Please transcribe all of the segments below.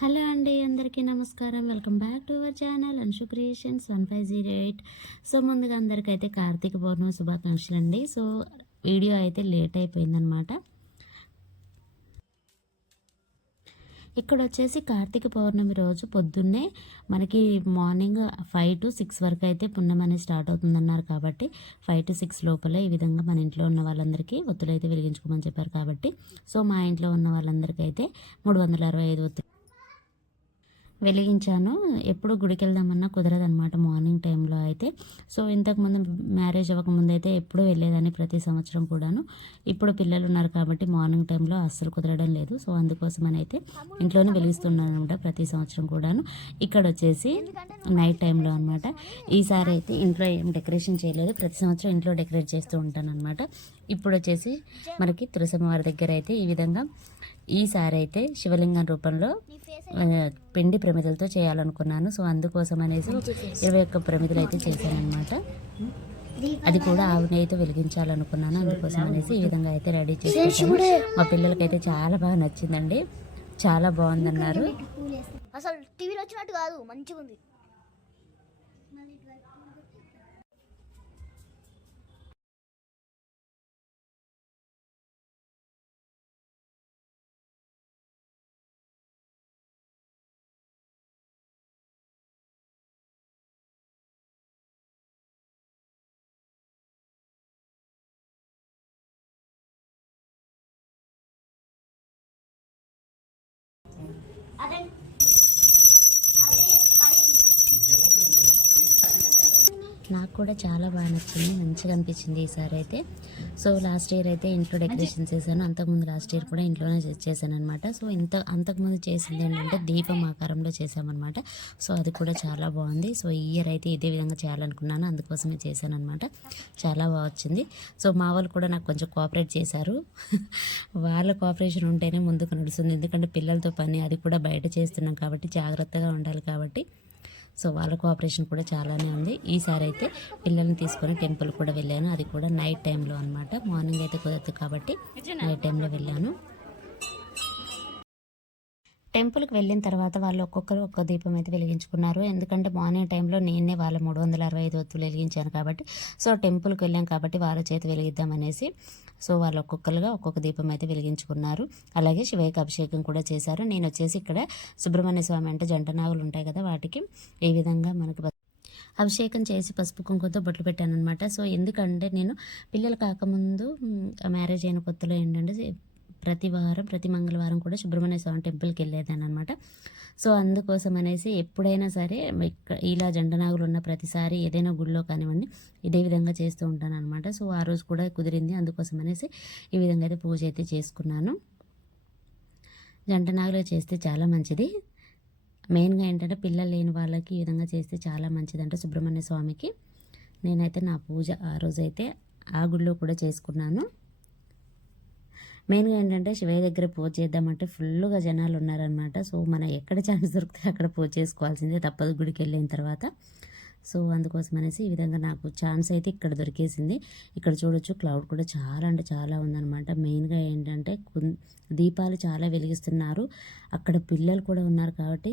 Hello అండి, అందరికీ నమస్కారం. Welcome back to our channel Anshu creations 1508. So ముందుగా అందరికైతే కార్తీక పౌర్ణమి శుభాకాంక్షలు అండి. సో వీడియో అయితే లేట్ అయిపోయిందనమాట. ఇక్కడ వచ్చేసి కార్తీక పౌర్ణమి రోజు పొద్దున్నే మనకి మార్నింగ్ 5 to 6 వరకు అయితే పుణ్యం అనేది స్టార్ట్ అవుతుందన్నారు. కాబట్టి 5 to 6 లోపలే ఈ విధంగా మన ఇంట్లో ఉన్న వాళ్ళందరికీ ఒత్తులు అయితే వెలిగించుకోమని చెప్పారు. కాబట్టి సో మా ఇంట్లో ఉన్న వాళ్ళందరికీ అయితే 365 ఒత్తులు వెలిగించాను. ఎప్పుడు గుడికి వెళ్దామన్నా కుదరదనమాట మార్నింగ్ టైంలో అయితే. సో ఇంతకుముందు మ్యారేజ్ అవ్వకముందు అయితే ఎప్పుడూ వెళ్ళేదాన్ని ప్రతి సంవత్సరం కూడాను. ఇప్పుడు పిల్లలు ఉన్నారు కాబట్టి మార్నింగ్ టైంలో అస్సలు కుదరడం లేదు. సో అందుకోసమని అయితే ఇంట్లోనే వెలిగిస్తున్నాను అనమాట ప్రతి సంవత్సరం కూడాను. ఇక్కడ వచ్చేసి నైట్ టైంలో అనమాట. ఈసారి అయితే ఇంట్లో ఏం డెకరేషన్ చేయలేదు, ప్రతి సంవత్సరం ఇంట్లో డెకరేట్ చేస్తూ ఉంటాను అనమాట. ఇప్పుడు వచ్చేసి మనకి తులసమ్మవారి దగ్గర అయితే ఈ విధంగా ఈసారి అయితే శివలింగం రూపంలో పిండి ప్రమిదలతో చేయాలనుకున్నాను. సో అందుకోసం అనేసి 21 ప్రమిదలు అయితే చేశాను అనమాట. అది కూడా ఆవు నెయ్యితో వెలిగించాలనుకున్నాను. అందుకోసం అనేసి ఈ విధంగా అయితే రెడీ చేసాను. మా పిల్లలకైతే చాలా బాగా నచ్చిందండి, చాలా బాగుందన్నారు. అసలు టీవీలో వచ్చినట్టు కాదు, మంచిగా ఉంది. నాకు కూడా చాలా బాగా నచ్చింది, మంచిగా అనిపించింది ఈసారి అయితే. సో లాస్ట్ ఇయర్ అయితే ఇంట్లో డెకరేషన్ చేశాను, అంతకుముందు లాస్ట్ ఇయర్ కూడా ఇంట్లోనే చేశాను అనమాట. సో అంతకుముందు చేసింది ఏంటంటే దీపం ఆకారంలో చేసామన్నమాట. సో అది కూడా చాలా బాగుంది. సో ఈ ఇయర్ అయితే ఇదే విధంగా చేయాలనుకున్నాను, అందుకోసమే చేశాను అనమాట. చాలా బాగా వచ్చింది. సో మా వాళ్ళు కూడా నాకు కొంచెం కోఆపరేట్ చేశారు. వాళ్ళ కోఆపరేషన్ ఉంటేనే ముందుకు నడుస్తుంది, ఎందుకంటే పిల్లలతో పని, అది కూడా బయట చేస్తున్నాం కాబట్టి జాగ్రత్తగా ఉండాలి కాబట్టి. సో వాళ్ళ కోఆపరేషన్ కూడా చాలానే ఉంది. ఈసారి అయితే పిల్లల్ని తీసుకొని టెంపుల్ కూడా వెళ్ళాను, అది కూడా నైట్ టైంలో అనమాట. మార్నింగ్ అయితే కుదరదు కాబట్టి నైట్ టైంలో వెళ్ళాను. టెంపుల్కి వెళ్ళిన తర్వాత వాళ్ళు ఒక్కొక్కరు ఒక్క దీపం అయితే వెలిగించుకున్నారు. ఎందుకంటే మార్నింగ్ టైంలో నేనే వాళ్ళ 365 ఒత్తులు వెలిగించాను కాబట్టి. సో టెంపుల్కి వెళ్ళాం కాబట్టి వాళ్ళ చేతి వెలిగిద్దామనేసి సో వాళ్ళు ఒక్కొక్కరుగా ఒక్కొక్క దీపం అయితే వెలిగించుకున్నారు. అలాగే శివయ్యకి అభిషేకం కూడా చేశారు. నేను వచ్చేసి ఇక్కడ సుబ్రహ్మణ్య స్వామి అంటే జంట నాగులు ఉంటాయి కదా, వాటికి ఈ విధంగా మనకు అభిషేకం చేసి పసుపు కుంకుమతో బొట్లు పెట్టాను అనమాట. సో ఎందుకంటే నేను పిల్లలు కాకముందు మ్యారేజ్ అయిన కొత్తలో ఏంటంటే ప్రతి మంగళవారం కూడా సుబ్రహ్మణ్య స్వామి టెంపుల్కి వెళ్ళేదాన్ని అనమాట. సో అందుకోసం అనేసి ఎప్పుడైనా సరే ఇలా జంటనాగులు ఉన్న ప్రతిసారి ఏదైనా గుడిలో కానివ్వండి ఇదే విధంగా చేస్తూ ఉంటాను అనమాట. సో ఆ రోజు కూడా కుదిరింది, అందుకోసం అనేసి ఈ విధంగా అయితే పూజ అయితే చేసుకున్నాను. జంటనాగులు చేస్తే చాలా మంచిది. మెయిన్గా ఏంటంటే పిల్లలు లేని వాళ్ళకి ఈ విధంగా చేస్తే చాలా మంచిది అంటే సుబ్రహ్మణ్య స్వామికి. నేనైతే నా పూజ ఆ రోజైతే ఆ గుడిలో కూడా చేసుకున్నాను. మెయిన్గా ఏంటంటే శివయ్య దగ్గర పూజ చేద్దామంటే ఫుల్గా జనాలు ఉన్నారనమాట. సో మనం ఎక్కడ ఛాన్స్ దొరికితే అక్కడ పూజ చేసుకోవాల్సిందే, తప్పదు గుడికి వెళ్ళిన తర్వాత. సో అందుకోసం అనేసి ఈ విధంగా నాకు ఛాన్స్ అయితే ఇక్కడ దొరికేసింది. ఇక్కడ చూడొచ్చు క్లౌడ్ కూడా చాలా అంటే చాలా ఉందన్నమాట. మెయిన్గా ఏంటంటే దీపాలు చాలా వెలిగిస్తున్నారు, అక్కడ పిల్లలు కూడా ఉన్నారు కాబట్టి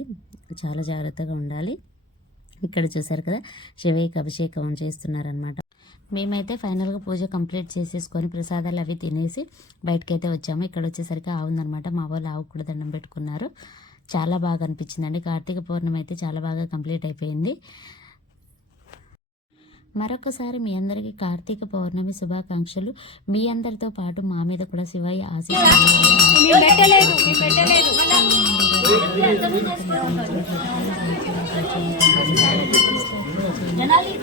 చాలా జాగ్రత్తగా ఉండాలి. ఇక్కడ చూసారు కదా శివయ్యకి అభిషేకం చేస్తున్నారనమాట. మేమైతే ఫైనల్గా పూజ కంప్లీట్ చేసేసుకొని ప్రసాదాలు అవి తినేసి బయటకైతే వచ్చాము. ఇక్కడ వచ్చేసరికి ఆవు ఉందనమాట, మా వాళ్ళు ఆవు కూడా దండం పెట్టుకున్నారు. చాలా బాగా అనిపించిందండి. కార్తీక పౌర్ణమి అయితే చాలా బాగా కంప్లీట్ అయిపోయింది. మరొకసారి మీ అందరికీ కార్తీక పౌర్ణమి శుభాకాంక్షలు. మీ అందరితో పాటు మా మీద కూడా శివయ్య ఆశీస్సులు. జనాలి